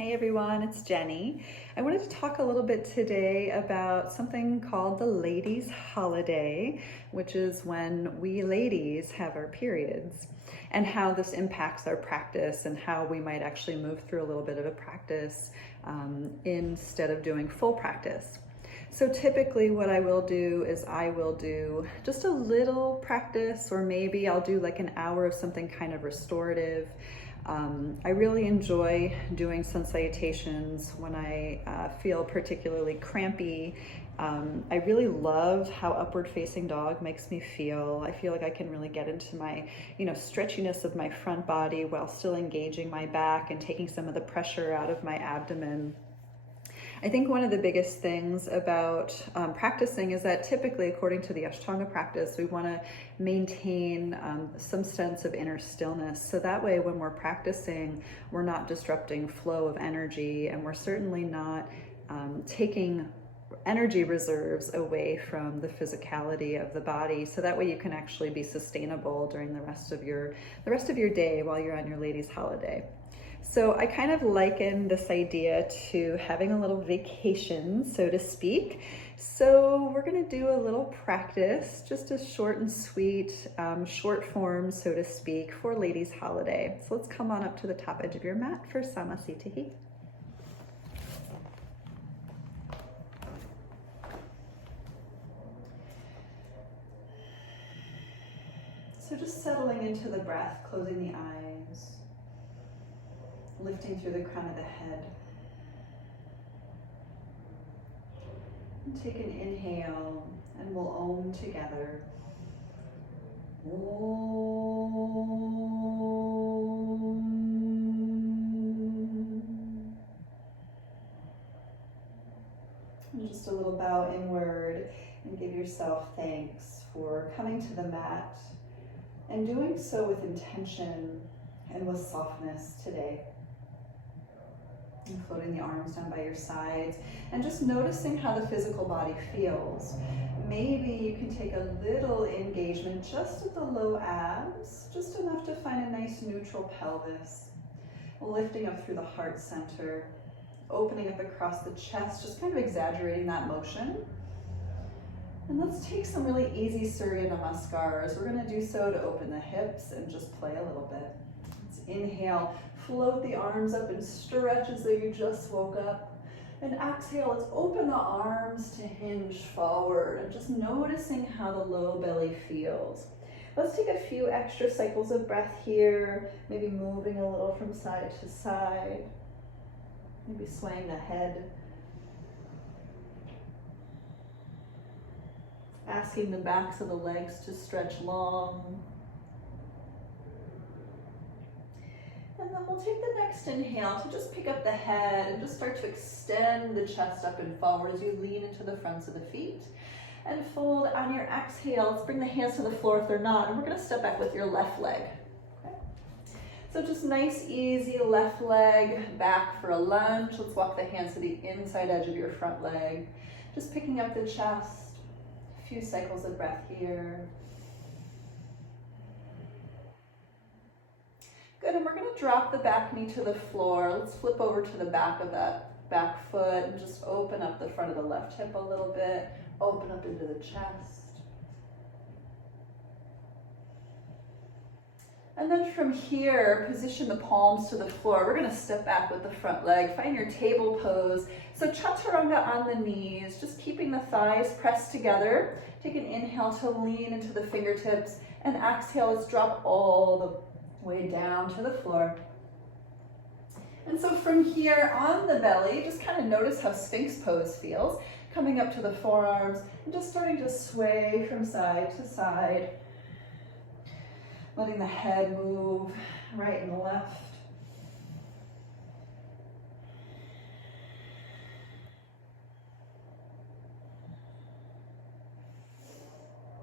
Hey everyone, it's Jenny. I wanted to talk a little bit today about something called the ladies' holiday, which is when we ladies have our periods, and how this impacts our practice and how we might actually move through a little bit of a practice instead of doing full practice. So typically what I will do is I will do just a little practice, or maybe I'll do like an hour of something kind of restorative. I really enjoy doing sun salutations when I feel particularly crampy. I really love how upward facing dog makes me feel. I feel like I can really get into my, stretchiness of my front body while still engaging my back and taking some of the pressure out of my abdomen. I think one of the biggest things about practicing is that typically, according to the Ashtanga practice, we want to maintain some sense of inner stillness. So that way, when we're practicing, we're not disrupting flow of energy, and we're certainly not taking energy reserves away from the physicality of the body. So that way you can actually be sustainable during the rest of your day while you're on your ladies' holiday. So I kind of liken this idea to having a little vacation, so to speak. So we're going to do a little practice, just a short and sweet, short form, so to speak, for ladies' holiday. So let's come on up to the top edge of your mat for Samasthiti. So just settling into the breath, closing the eyes, lifting through the crown of the head. And take an inhale, and we'll Om together. Om. And just a little bow inward and give yourself thanks for coming to the mat and doing so with intention and with softness today. And floating the arms down by your sides and just noticing how the physical body feels. Maybe you can take a little engagement just at the low abs, just enough to find a nice neutral pelvis. Lifting up through the heart center, opening up across the chest, just kind of exaggerating that motion. And let's take some really easy Surya Namaskars. We're going to do so to open the hips and just play a little bit. Let's inhale. Float the arms up and stretch as though you just woke up. And exhale, let's open the arms to hinge forward and just noticing how the low belly feels. Let's take a few extra cycles of breath here, maybe moving a little from side to side, maybe swaying the head. Asking the backs of the legs to stretch long. And then we'll take the next inhale to just pick up the head and just start to extend the chest up and forward as you lean into the fronts of the feet. And fold on your exhale. Let's bring the hands to the floor if they're not. And we're going to step back with your left leg. Okay? So just nice, easy left leg back for a lunge. Let's walk the hands to the inside edge of your front leg. Just picking up the chest. A few cycles of breath here. Good, and we're going to drop the back knee to the floor. Let's flip over to the back of that back foot and just open up the front of the left hip a little bit. Open up into the chest. And then from here, position the palms to the floor. We're going to step back with the front leg. Find your table pose. So chaturanga on the knees, just keeping the thighs pressed together. Take an inhale to lean into the fingertips, and exhale, let's drop all the way down to the floor. And so from here on the belly, just kind of notice how Sphinx pose feels. Coming up to the forearms and just starting to sway from side to side. Letting the head move right and left.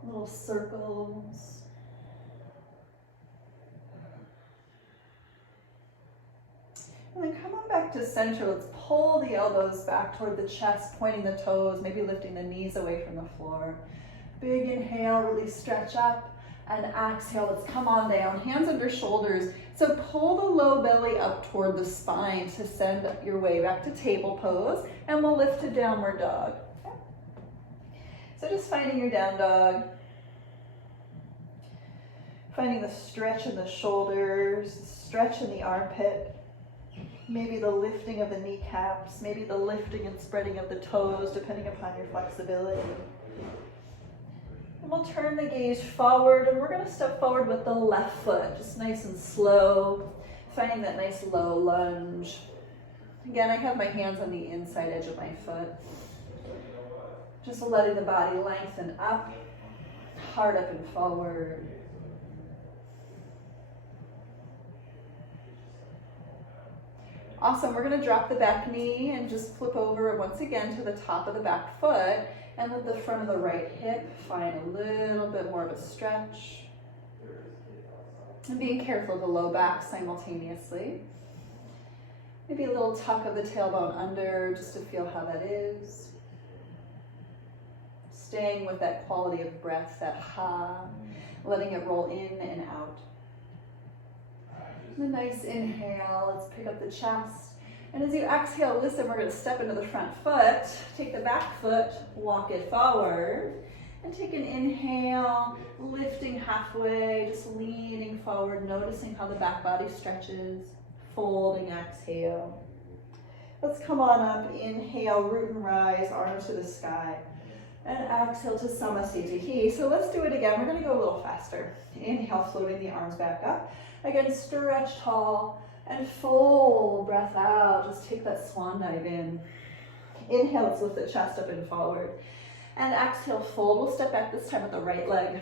Little circles. And then come on back to center. Let's pull the elbows back toward the chest, pointing the toes, maybe lifting the knees away from the floor. Big inhale, really stretch up. And exhale, let's come on down, hands under shoulders. So pull the low belly up toward the spine to send your way back to table pose, and we'll lift to downward dog. Okay. So just finding your down dog. Finding the stretch in the shoulders, stretch in the armpit, maybe the lifting of the kneecaps, maybe the lifting and spreading of the toes, depending upon your flexibility. And we'll turn the gaze forward, and we're going to step forward with the left foot, just nice and slow, finding that nice low lunge. Again, I have my hands on the inside edge of my foot. Just letting the body lengthen up, heart up and forward. Awesome, we're gonna drop the back knee and just flip over once again to the top of the back foot, and with the front of the right hip, find a little bit more of a stretch. And being careful of the low back simultaneously. Maybe a little tuck of the tailbone under, just to feel how that is. Staying with that quality of breath, that ha, letting it roll in and out. And a nice inhale, let's pick up the chest. And as you exhale, listen, we're gonna step into the front foot, take the back foot, walk it forward, and take an inhale, lifting halfway, just leaning forward, noticing how the back body stretches, folding, exhale. Let's come on up, inhale, root and rise, arms to the sky. And exhale to Samasthiti. So let's do it again. We're gonna go a little faster. Inhale, floating the arms back up. Again, stretch tall and full breath out. Just take that swan dive in. Inhale, let's lift the chest up and forward. And exhale, fold. We'll step back this time with the right leg.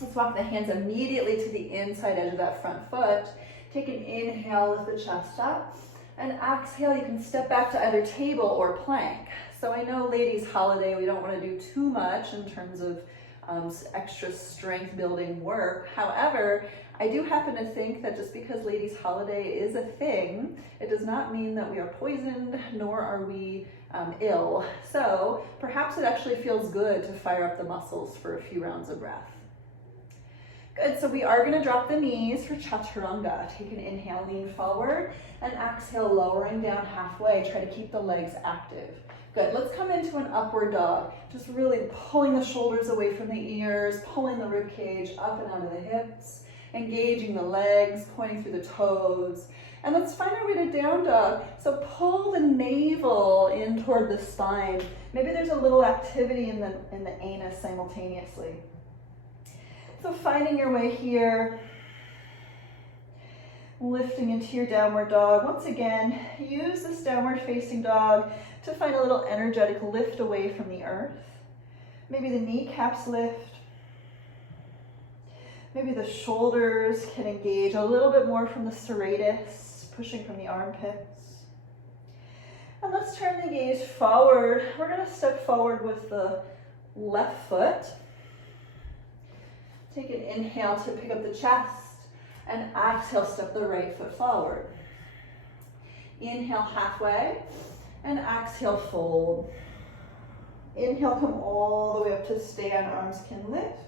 Let's walk the hands immediately to the inside edge of that front foot. Take an inhale, lift the chest up. And exhale, you can step back to either table or plank. So I know ladies' holiday, we don't want to do too much in terms of extra strength building work. However, I do happen to think that just because ladies' holiday is a thing, it does not mean that we are poisoned, nor are we ill. So perhaps it actually feels good to fire up the muscles for a few rounds of breath. Good, so we are gonna drop the knees for Chaturanga. Take an inhale, lean forward, and exhale, lowering down halfway. Try to keep the legs active. Good, let's come into an upward dog. Just really pulling the shoulders away from the ears, pulling the rib cage up and out of the hips, engaging the legs, pointing through the toes. And let's find our way to down dog. So pull the navel in toward the spine. Maybe there's a little activity in the anus simultaneously. So finding your way here, lifting into your downward dog. Once again, use this downward facing dog to find a little energetic lift away from the earth. Maybe the kneecaps lift. Maybe the shoulders can engage a little bit more from the serratus, pushing from the armpits. And let's turn the gaze forward. We're going to step forward with the left foot. Take an inhale to pick up the chest, and exhale, step the right foot forward. Inhale halfway, and exhale, fold. Inhale, come all the way up to stand, arms can lift.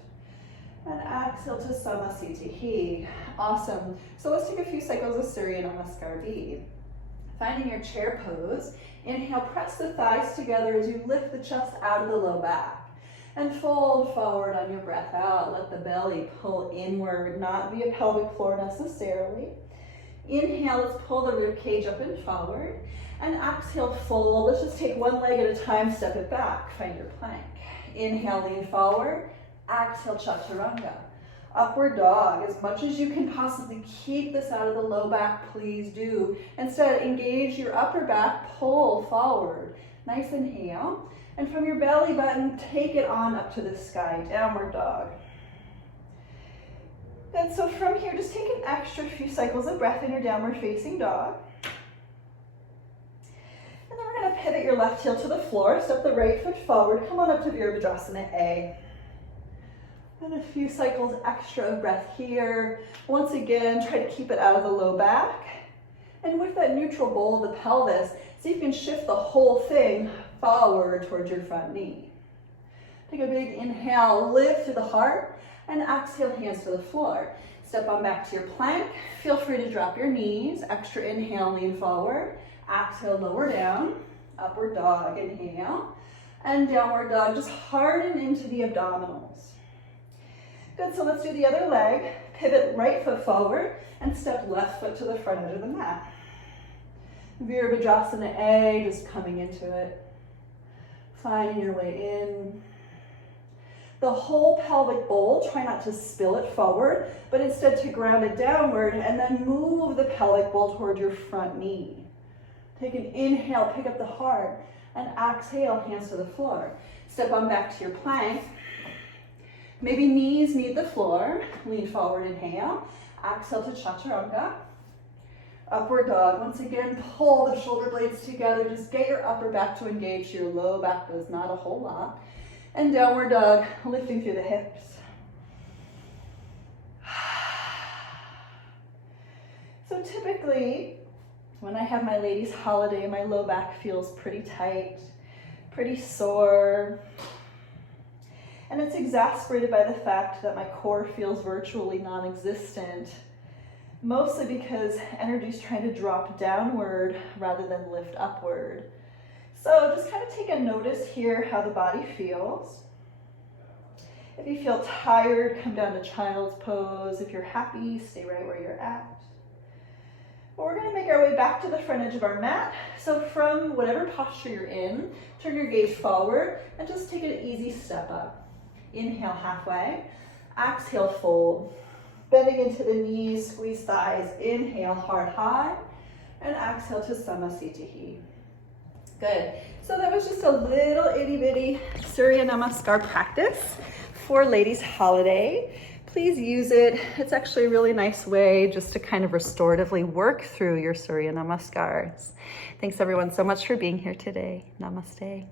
And exhale to Samasthiti. Awesome. So let's take a few cycles of Surya Namaskar. Finding your chair pose. Inhale, press the thighs together as you lift the chest out of the low back. And fold forward on your breath out. Let the belly pull inward, not via pelvic floor necessarily. Inhale, let's pull the rib cage up and forward. And exhale, fold. Let's just take one leg at a time, step it back. Find your plank. Inhale, lean forward. Exhale, Chaturanga. Upward dog. As much as you can possibly keep this out of the low back, please do. Instead, engage your upper back, pull forward. Nice inhale. And from your belly button, take it on up to the sky, downward dog. Good, so from here, just take an extra few cycles of breath in your downward facing dog. And then we're gonna pivot your left heel to the floor, step the right foot forward, come on up to Virabhadrasana A. And a few cycles extra of breath here. Once again, try to keep it out of the low back. And with that neutral bowl of the pelvis, see if you can shift the whole thing forward towards your front knee. Take a big inhale, lift to the heart. And exhale, hands to the floor. Step on back to your plank. Feel free to drop your knees. Extra inhale, lean forward. Exhale, lower down. Upward dog, inhale. And downward dog, just harden into the abdominals. Good, so let's do the other leg. Pivot right foot forward and step left foot to the front edge of the mat. Virabhadrasana A, just coming into it. Finding your way in. The whole pelvic bowl, try not to spill it forward, but instead to ground it downward and then move the pelvic bowl toward your front knee. Take an inhale, pick up the heart, and exhale, hands to the floor. Step on back to your plank. Maybe knees need the floor. Lean forward, inhale. Exhale to chaturanga. Upward dog. Once again, pull the shoulder blades together. Just get your upper back to engage. Your low back does not a whole lot. And downward dog, lifting through the hips. So typically, when I have my ladies' holiday, my low back feels pretty tight, pretty sore. And it's exacerbated by the fact that my core feels virtually non-existent, mostly because energy is trying to drop downward rather than lift upward. So just kind of take a notice here how the body feels. If you feel tired, come down to child's pose. If you're happy, stay right where you're at. But we're going to make our way back to the front edge of our mat. So from whatever posture you're in, turn your gaze forward and just take an easy step up. Inhale halfway, exhale fold. Bending into the knees, squeeze thighs. Inhale heart high and exhale to Samasthiti. Good. So that was just a little itty bitty Surya Namaskar practice for Ladies' Holiday. Please use it. It's actually a really nice way just to kind of restoratively work through your Surya Namaskars. Thanks everyone so much for being here today. Namaste.